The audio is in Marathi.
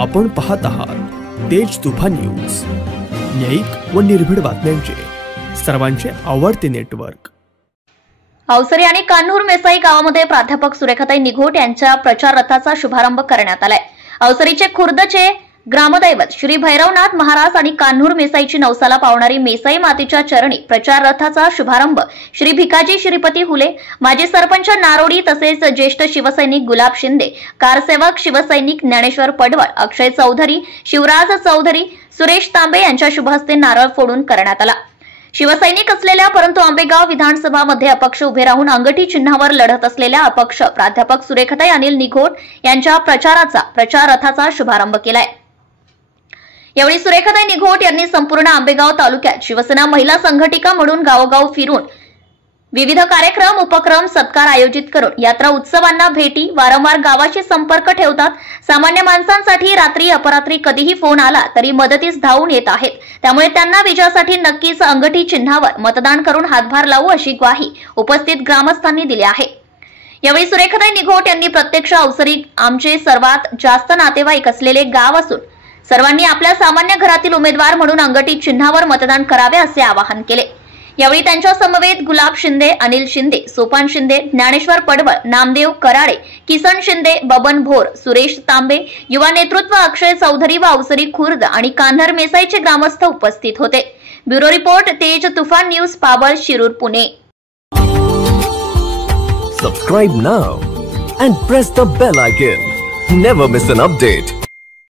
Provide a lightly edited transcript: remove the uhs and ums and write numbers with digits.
आपण पाहत आहात तेज तुफान न्यूज, न्यायिक व निर्भीड बातम्यांचे सर्वांचे आवडते नेटवर्क। अवसरी आणि कान्हूर मेसाई गावामध्ये प्राध्यापक सुरेखाताई निघोट यांच्या प्रचार रथाचा शुभारंभ करण्यात आलाय। अवसरीचे खुर्दचे ग्रामदैवत श्री भैरवनाथ महाराज आणि कान्हूर मेसाईची नवसाला पावणारी मेसाई मातेच्या चरणी प्रचार रथाचा शुभारंभ श्री भिकाजी श्रीपती हुले, माजी सरपंच नारोडी तसेच ज्येष्ठ शिवसैनिक गुलाब शिंदे, कारसेवक शिवसैनिक ज्ञानेश्वर पडवळ, अक्षय चौधरी, शिवराज चौधरी, सुरेश तांबे यांच्या शुभहस्ते नारळ फोडून करण्यात आला। शिवसैनिक असलेल्या परंतु आंबेगाव विधानसभामध्ये अपक्ष उभे राहून अंगठी चिन्हावर लढत असलेल्या अपक्ष प्राध्यापक सुरेखाताई अनिल निघोट यांच्या प्रचार रथाचा शुभारंभ केलाय। यावेळी सुरेखाताई निघोट यांनी संपूर्ण आंबेगाव तालुक्यात शिवसेना महिला संघटिका म्हणून गावोगाव फिरून विविध कार्यक्रम, उपक्रम, सत्कार आयोजित करून यात्रा उत्सवांना भेटी, वारंवार गावाशी संपर्क ठेवतात। सामान्य माणसांसाठी रात्री अपरात्री कधीही फोन आला तरी मदतीस धावून येत आहेत। त्यामुळे त्यांना विजयासाठी नक्कीच अंगठी चिन्हावर मतदान करून हातभार लावू अशी ग्वाही उपस्थित ग्रामस्थांनी दिली आहे। यावेळी सुरेखाताई निघोट यांनी प्रत्यक्ष अवसरी आमचे सर्वात जास्त नातेवाईक असलेले गाव असून सर्वांनी आपल्या सामान्य घरातील उमेदवार म्हणून अंगठी चिन्हावर मतदान करावे असे आवाहन केले। यावेळी त्यांच्या समवेत गुलाब शिंदे, अनिल शिंदे, सोपान शिंदे, ज्ञानेश्वर पडवळ, नामदेव कराडे, किसन शिंदे, बबन भोर, सुरेश तांबे, युवा नेतृत्व अक्षय चौधरी व अवसरी खुर्द आणि कान्हर मेसाईचे ग्रामस्थ उपस्थित होते। ब्युरो रिपोर्ट तेज तुफान news, Pabal, Shirur, Pune. Subscribe now and press the bell icon. Never miss an update.